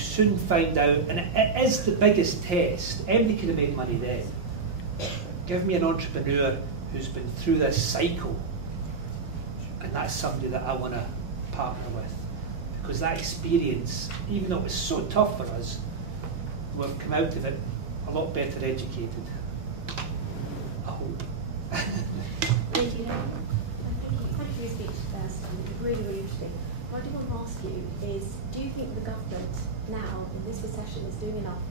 soon find out, and it is the biggest test. Anybody could have made money then. Give me an entrepreneur who's been through this cycle, and that's somebody that I want to partner with. Because that experience, even though it was so tough for us, we've come out of it a lot better educated. I hope. Thank you. Thank you for your speech first. Really, really interesting. What I do want to ask you is, do you think the government now, in this recession, is doing enough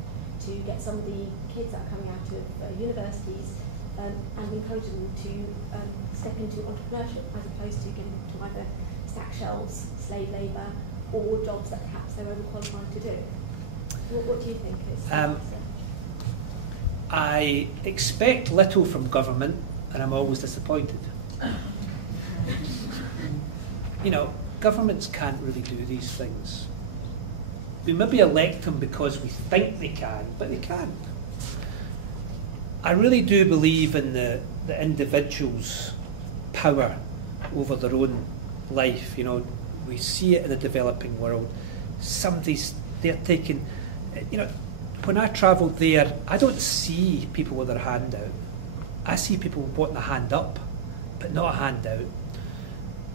to get some of the kids that are coming out of universities and encouraging them to step into entrepreneurship as opposed to getting to either stack shelves, slave labour, or jobs that perhaps they're overqualified to do? What do you think is I expect little from government, and I'm always disappointed. You know, governments can't really do these things. We maybe elect them because we think they can, but they can't. I really do believe in the individual's power over their own life. You know, we see it in the developing world. They're taking, you know, when I travelled there, I don't see people with their hand out. I see people wanting a hand up, but not a hand out.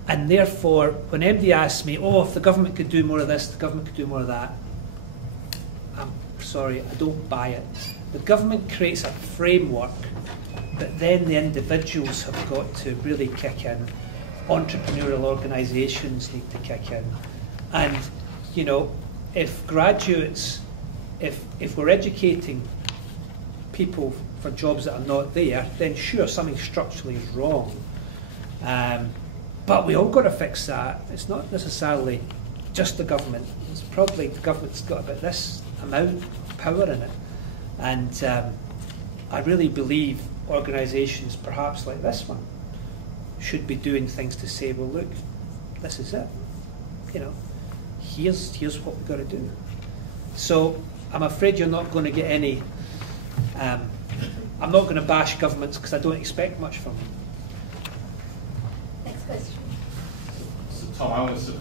And therefore, when MD asks me, oh, if the government could do more of this, the government could do more of that, I'm sorry, I don't buy it. The government creates a framework, but then the individuals have got to really kick in. Entrepreneurial organisations need to kick in. And, you know, if graduates, if we're educating people for jobs that are not there, then sure, something structurally is wrong. But we all got to fix that. It's not necessarily just the government. It's probably the government's got about this amount of power in it. And I really believe organisations, perhaps like this one, should be doing things to say, well, look, this is it. You know, here's what we've got to do. So I'm afraid you're not going to get any. I'm not going to bash governments because I don't expect much from them. Next question. So Tom, I want to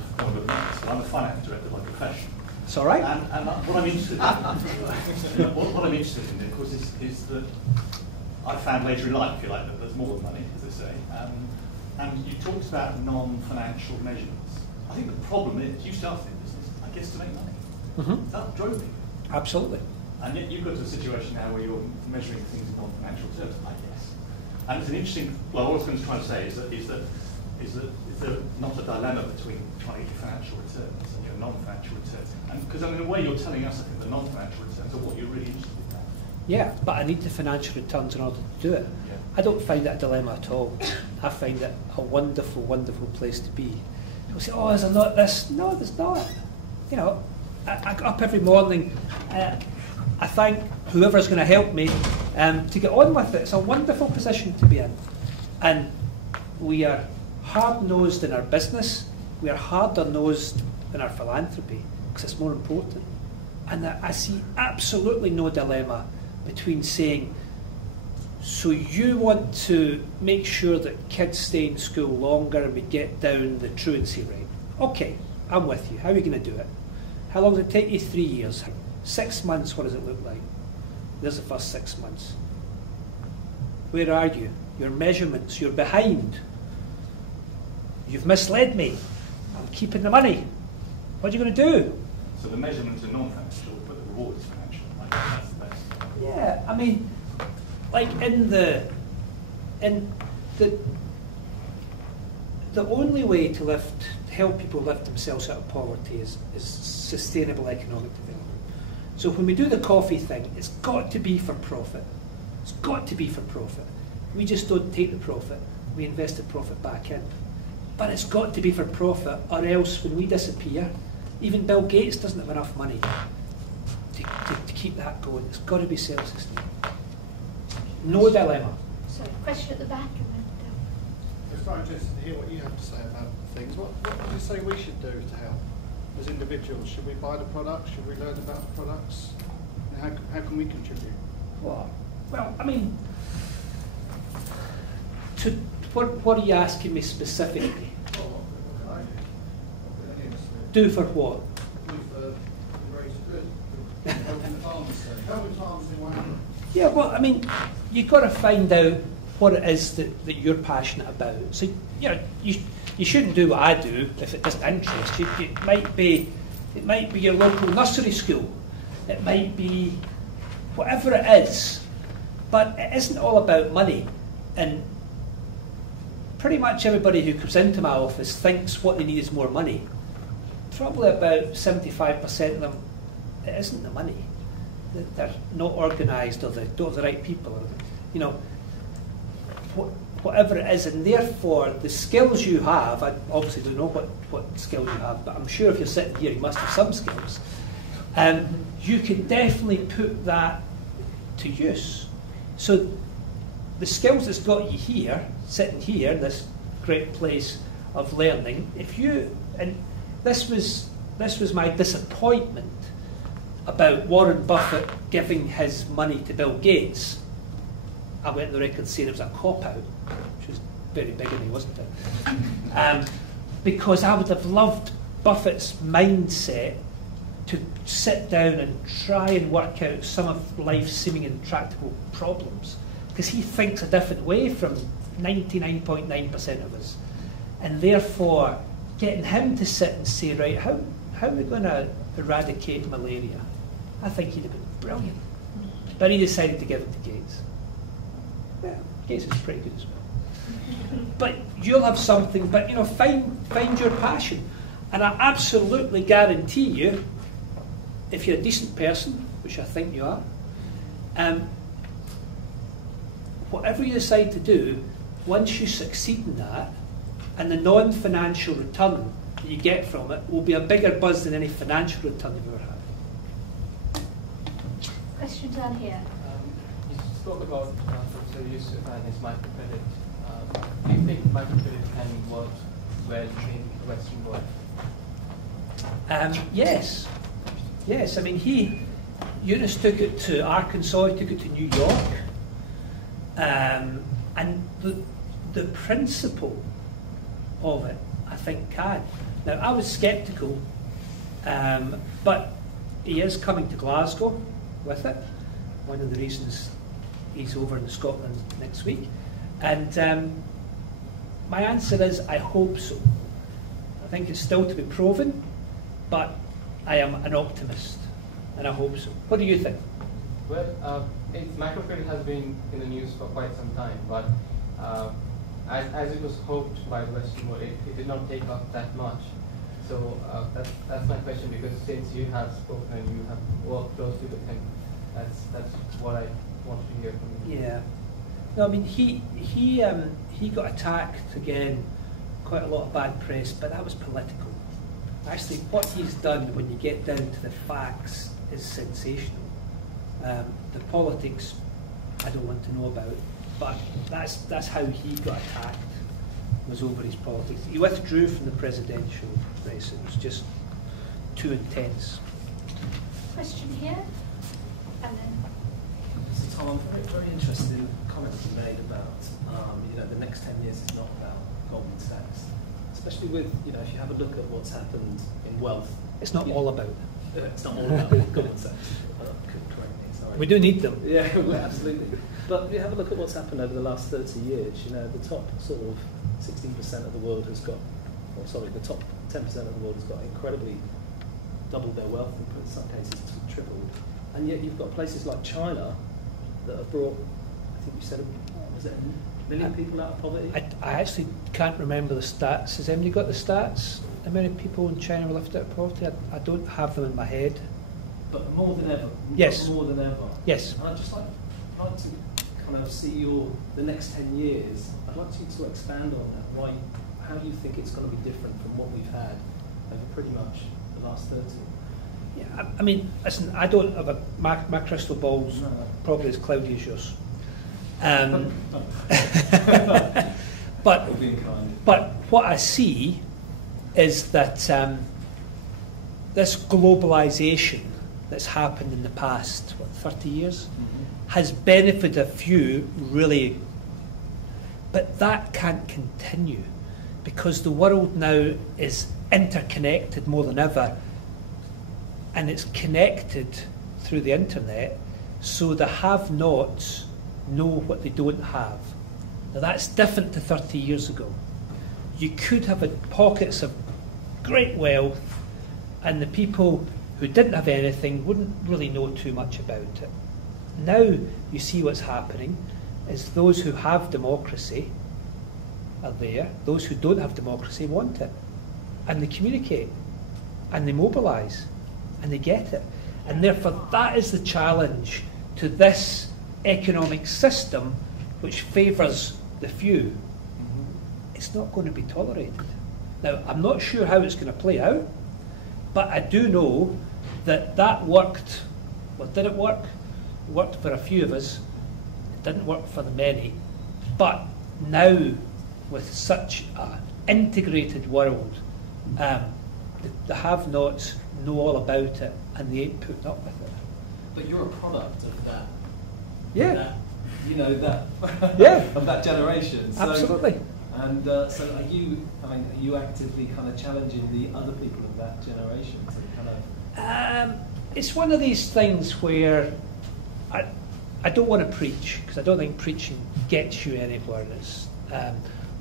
I'm a finance director by profession. It's all right. And what I'm interested in, what I'm interested in, of course, is that I found later in life, if you like, that there's more than money, as they say. And you talked about non-financial measurements. I think the problem is, you started in business, I guess, to make money. Mm-hmm. That drove me. Absolutely. And yet you've got to a situation now where you're measuring things in non-financial terms, I guess. And it's an interesting, well, what I was going to try to say is there not a dilemma between trying to get your financial returns and your non-financial returns? And because, I mean, in a way, you're telling us, I think, the non-financial returns are what you're really interested in. Yeah, but I need the financial returns in order to do it. Yeah. I don't find it a dilemma at all. I find it a wonderful, wonderful place to be. People say, oh, is there not this? No, there's not. You know, I get up every morning, I thank whoever's going to help me to get on with it. It's a wonderful position to be in. And we are hard-nosed in our business. We are harder-nosed in our philanthropy because it's more important. And I see absolutely no dilemma between saying, so you want to make sure that kids stay in school longer and we get down the truancy rate. Okay, I'm with you. How are you going to do it? How long does it take you? 3 years. 6 months, what does it look like? There's the first 6 months. Where are you? Your measurements, you're behind. You've misled me. I'm keeping the money. What are you going to do? So the measurements are non-financial, but the reward is financial. I think that's the best. Yeah, I mean, like the only way to help people lift themselves out of poverty is sustainable economic development. So when we do the coffee thing, it's got to be for profit. It's got to be for profit. We just don't take the profit, we invest the profit back in. But it's got to be for profit, or else when we disappear, even Bill Gates doesn't have enough money to keep that going. It's got to be self-sustainable. No dilemma. Sorry, question at the back. It's quite interesting to hear what you have to say about things. What would you say we should do to help as individuals? Should we buy the products? Should we learn about the products? And how can we contribute? Well, I mean, what are you asking me specifically? Do for what? With the greater good. Yeah, well, I mean, you've got to find out what it is that you're passionate about. So, you know, you shouldn't do what I do if it doesn't interest you. It might be your local nursery school. It might be whatever it is. But it isn't all about money. And pretty much everybody who comes into my office thinks what they need is more money. Probably about 75% of them, it isn't the money. They're not organised, or they don't have the right people, or, you know, whatever it is. And therefore, the skills you have, I obviously don't know what skills you have, but I'm sure if you're sitting here, you must have some skills. You can definitely put that to use. So the skills that's got you here, sitting here, this great place of learning, and this was my disappointment about Warren Buffett giving his money to Bill Gates. I went on the record saying it was a cop-out, which was very big of me, wasn't it? Because I would have loved Buffett's mindset to sit down and try and work out some of life's seeming intractable problems, because he thinks a different way from 99.9% of us. And therefore, getting him to sit and say, right, how are we going to eradicate malaria? I think he'd have been brilliant. But he decided to give it to Gates. Yeah, Gates is pretty good as well. But you'll have something, but you know, find your passion. And I absolutely guarantee you, if you're a decent person, which I think you are, whatever you decide to do, once you succeed in that, and the non-financial return that you get from it will be a bigger buzz than any financial return you've ever had. Question down here. You spoke about Professor Yusuf and his microcredit. Do you think microcredit can work well in the Western world? Yes. Yes, I mean, Yunus took it to Arkansas, he took it to New York, and the principle of it, I think, can. Now, I was sceptical, but he is coming to Glasgow with it. One of the reasons he's over in Scotland next week. And my answer is, I hope so. I think it's still to be proven, but I am an optimist, and I hope so. What do you think? Well, microcredit has been in the news for quite some time, but as it was hoped by the Western world, it did not take up that much. So that's my question, because since you have spoken and you have worked closely with him, that's what I wanted to hear from you. Yeah. No, I mean, he got attacked again, quite a lot of bad press, but that was political. Actually, what he's done, when you get down to the facts, is sensational. The politics, I don't want to know about, but that's how he got attacked, was over his politics. He withdrew from the presidential race. It was just too intense. Question here, and then. So Tom, I'm very interested in the comments you made about the next 10 years is not about Goldman Sachs, especially with if you have a look at what's happened in wealth. It's not all about. It's not all about Goldman Sachs. Correct me, sorry. We do need them. Yeah, absolutely. But if you have a look at what's happened over the last 30 years, the top sort of 16% of the world has got, the top 10% of the world has got incredibly doubled their wealth, and in some cases tripled. And yet you've got places like China that have brought, I think you said, was it a million people out of poverty? I actually can't remember the stats. Has anybody got the stats? How many people in China were lifted out of poverty? I don't have them in my head. But more than ever. Yes. More than ever. Yes. And I'd just like to kind of see the next 10 years. I'd like you to expand on that. How you think it's going to be different from what we've had over pretty much the last 30. Yeah, I mean, listen, I don't have my crystal ball's probably as cloudy as yours. But what I see is that this globalisation that's happened in the past 30 years has benefited a few really, but that can't continue, because the world now is interconnected more than ever, and it's connected through the internet, so the have-nots know what they don't have. Now that's different to 30 years ago. You could have pockets of great wealth, and the people who didn't have anything wouldn't really know too much about it. Now you see what's happening is those who have democracy are there, those who don't have democracy want it, and they communicate, and they mobilise, and they get it. And therefore that is the challenge to this economic system which favours the few. It's not going to be tolerated. Now, I'm not sure how it's going to play out, but I do know that that worked. Well, did it work? It worked for a few of us. It didn't work for the many. But now, with such an integrated world, the have-nots know all about it, and they ain't putting up with it. But you're a product of that. Yeah. That, you know, that Yeah. of that generation. So, Absolutely. And so are you actively kind of challenging the other people of that generation to kind of... It's one of these things where I don't want to preach, because I don't think preaching gets you anywhere.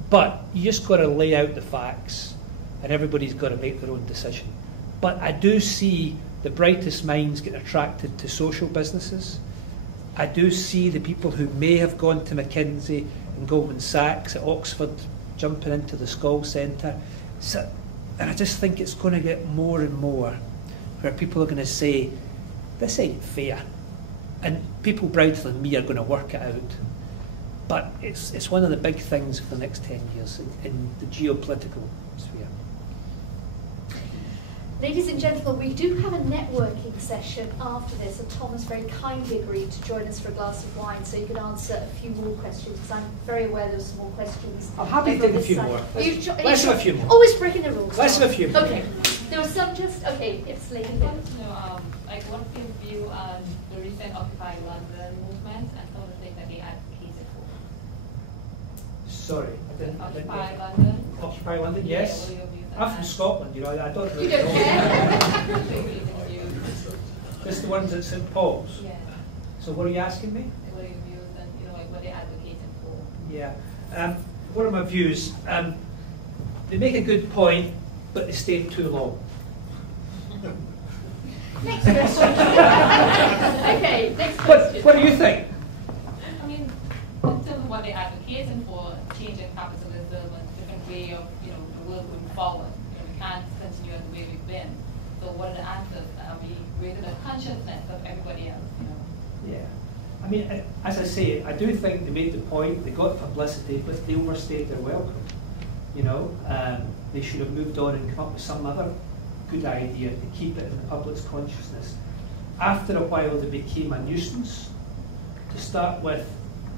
But you just got to lay out the facts, and everybody's got to make their own decision. But I do see the brightest minds getting attracted to social businesses. I do see the people who may have gone to McKinsey and Goldman Sachs at Oxford jumping into the Skoll Centre. So, and I just think it's going to get more and more where people are going to say, this ain't fair. And people brighter than me are going to work it out. But it's one of the big things for the next 10 years in the geopolitical sphere. Ladies and gentlemen, we do have a networking session after this, and Thomas very kindly agreed to join us for a glass of wine so you could answer a few more questions, because I'm very aware there's some more questions. I'm happy to take a few more. Let's have a few more. Always breaking the rules. Let's have a few more. Okay. There was some just, okay, it's late. I wanted to know, like, what's your view on the recent Occupy London movement and some of the things that they advocated for? Sorry, I didn't. Occupy London? Occupy London, yes. Yeah, what are your views on I'm that? from Scotland, you know, I don't really You don't know. care? Just the ones at St Paul's. Yeah. So what are you asking me? What are your views and, you know, like, what they're advocating for? Yeah. What are my views? They make a good point, but they stay too long. Next question. Okay, next question. What do you think? I mean, in terms of what they're advocating for, changing capitalism and different way of, you know, the world going forward. You know, we can't continue the way we've been. So what are the answers? Are we raising the consciousness of everybody else, you know? Yeah. I mean, as I say, I do think they made the point, they got publicity, but they overstayed their welcome. You know, they should have moved on and come up with some other good idea to keep it in the public's consciousness. After a while, they became a nuisance. To start with,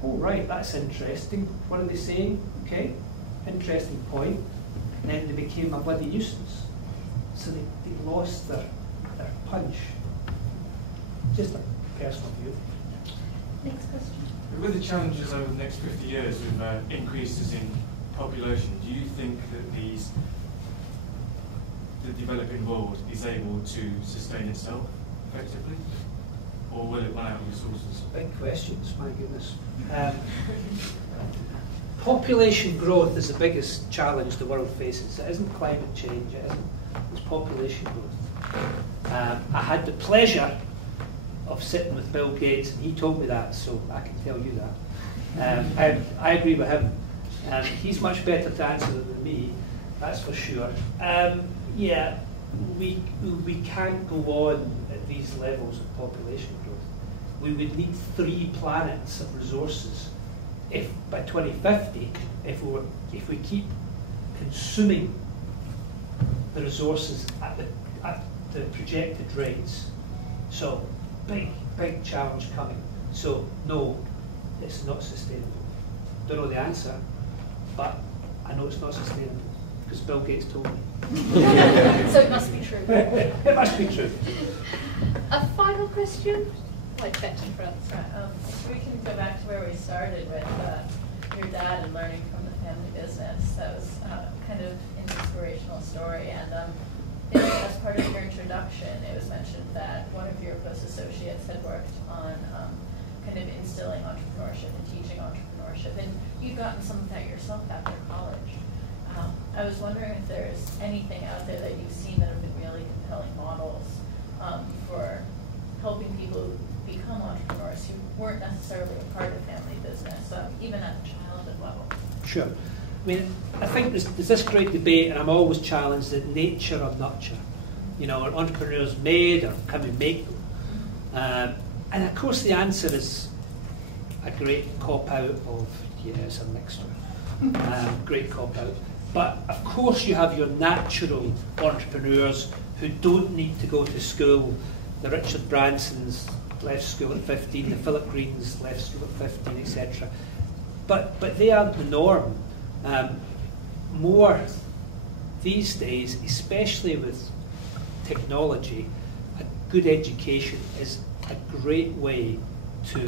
oh right, that's interesting. What are they saying? Okay, interesting point. And then they became a bloody nuisance. So they lost their punch. Just a personal view. Next question. With the challenges over the next 50 years with increases in population, do you think that the developing world is able to sustain itself effectively? Or will it run out of resources? Big questions, my goodness. Population growth is the biggest challenge the world faces. It isn't climate change, it isn't. It's population growth. I had the pleasure of sitting with Bill Gates, and he told me that, so I can tell you that. I agree with him. He's much better to answer it than me, that's for sure. Yeah, we can't go on at these levels of population growth. We would need 3 planets of resources if by 2050, if we keep consuming the resources at the projected rates. So big challenge coming. So no, it's not sustainable. Don't know the answer, but I know it's not sustainable because Bill Gates told me. So it must be true. It must be true. A final question? Like Betty France. If we can go back to where we started with your dad and learning from the family business, that was kind of an inspirational story. And as part of your introduction, it was mentioned that one of your post-associates had worked on kind of instilling entrepreneurship and teaching entrepreneurship, and you'd gotten some of that yourself after college. I was wondering if there's anything out there that you've seen that have been really compelling models for helping people become entrepreneurs who weren't necessarily a part of family business, even at the childhood level. Sure. I mean, I think there's this great debate, and I'm always challenged, that nature or nurture. You know, are entrepreneurs made, or can we make them? And of course the answer is a great cop-out of, yeah, it's a mixture. Great cop-out. But of course you have your natural entrepreneurs who don't need to go to school. The Richard Bransons left school at 15, the Philip Greens left school at 15, etc. But they aren't the norm. More these days, especially with technology, a good education is a great way to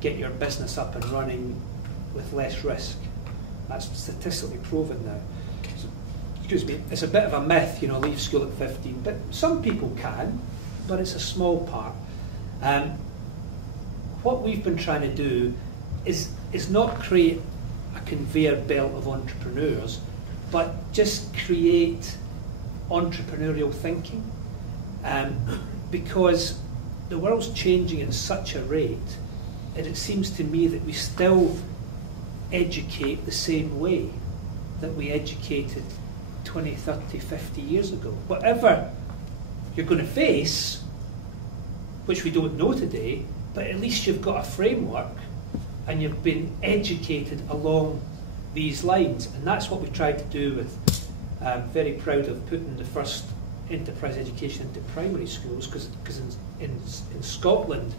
get your business up and running with less risk. That's statistically proven now. So, excuse me, it's a bit of a myth, you know, leave school at 15, but some people can, but it's a small part. What we've been trying to do is not create a conveyor belt of entrepreneurs, but just create entrepreneurial thinking. Because the world's changing at such a rate, and it seems to me that we still educate the same way that we educated 20, 30, 50 years ago. Whatever you're going to face, which we don't know today, but at least you've got a framework and you've been educated along these lines. And that's what we tried to do with, I'm very proud of putting the first enterprise education into primary schools, because in Scotland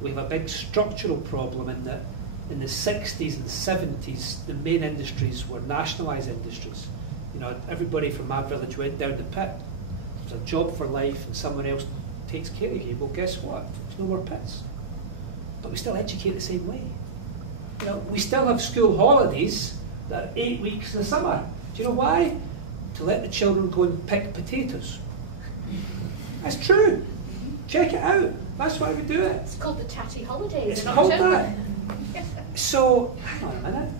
we have a big structural problem in that in the 60s and 70s the main industries were nationalised industries. You know, everybody from my village went down the pit. There's a job for life and someone else takes care of you. Well, guess what? There's no more pits. But we still educate the same way. You know, we still have school holidays that are 8 weeks in the summer. Do you know why? To let the children go and pick potatoes. That's true. Check it out. That's why we do it. It's called the Tatty Holidays. It's called that. So, hang on a minute.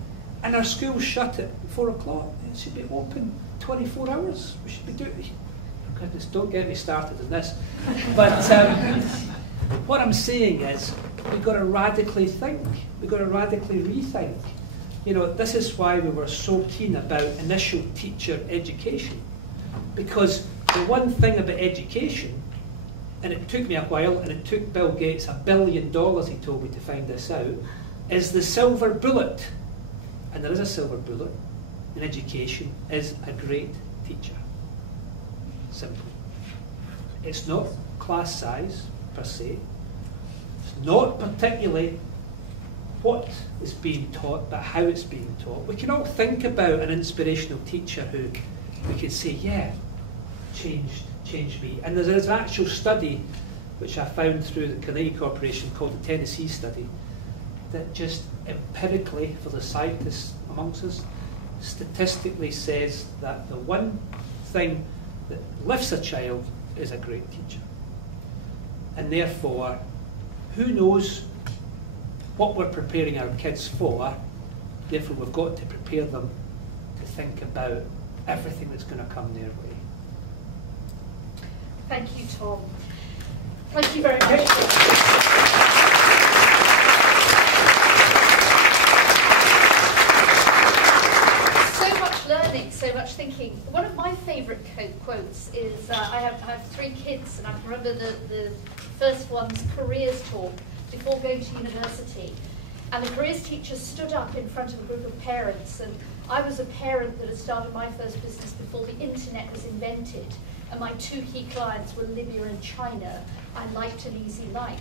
And our school's shut at 4 o'clock. It should be open 24 hours. We should be doing. Goodness, don't get me started on this. But what I'm saying is, we've got to radically think. We've got to radically rethink. You know, this is why we were so keen about initial teacher education. Because the one thing about education, and it took me a while, and it took Bill Gates $1 billion, he told me, to find this out, is the silver bullet. And there is a silver bullet in education, is a great teacher. Simple. It's not class size, per se. It's not particularly what is being taught, but how it's being taught. We can all think about an inspirational teacher who we could say, yeah, changed me. And there's an actual study which I found through the Carnegie Corporation called the Tennessee study that just empirically, for the scientists amongst us, statistically says that the one thing that lifts a child is a great teacher. And therefore, who knows what we're preparing our kids for? Therefore, we've got to prepare them to think about everything that's going to come their way. Thank you, Tom. Thank you very much. So much learning, so much thinking. One of my favourite quotes is, I have 3 kids, and I can remember the first one's careers talk before going to university. And the careers teacher stood up in front of a group of parents, and I was a parent that had started my first business before the internet was invented. And my 2 key clients were Libya and China. I liked an easy life.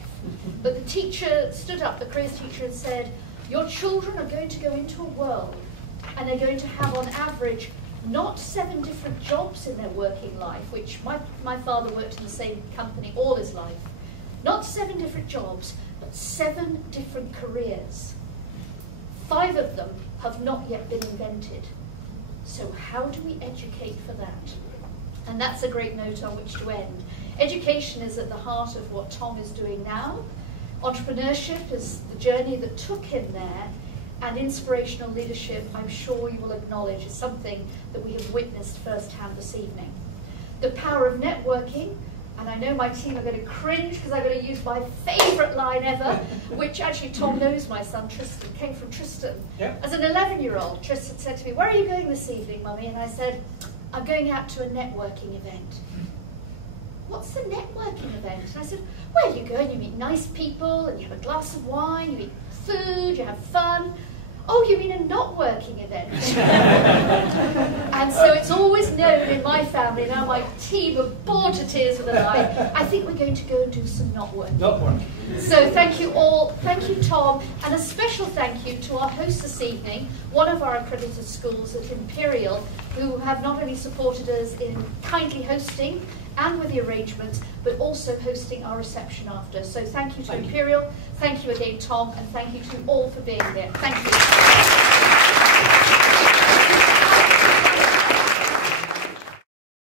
But the teacher stood up, the careers teacher, and said, your children are going to go into a world and they're going to have on average not 7 different jobs in their working life, which my father worked in the same company all his life. Not 7 different jobs, but 7 different careers. 5 of them have not yet been invented. So how do we educate for that? And that's a great note on which to end. Education is at the heart of what Tom is doing now. Entrepreneurship is the journey that took him there, and inspirational leadership, I'm sure you will acknowledge, is something that we have witnessed firsthand this evening. The power of networking, and I know my team are going to cringe because I'm going to use my favourite line ever, which actually Tom knows my son Tristan, came from Tristan. Yep. As an 11-year-old, Tristan said to me, "Where are you going this evening, Mummy?" And I said, "I'm going out to a networking event." "What's the networking event?" And I said, "Well, you go and you meet nice people, and you have a glass of wine, you eat food, you have fun." "Oh, you mean a not working event?" And so it's always known in my family, now my team are bored to tears with the line, I think we're going to go and do some not working. Not working. So thank you all, thank you Tom, and a special thank you to our host this evening, one of our accredited schools at Imperial, who have not only supported us in kindly hosting and with the arrangements, but also hosting our reception after. So thank you to Imperial, thank you again Tom, and thank you to all for being here. Thank you.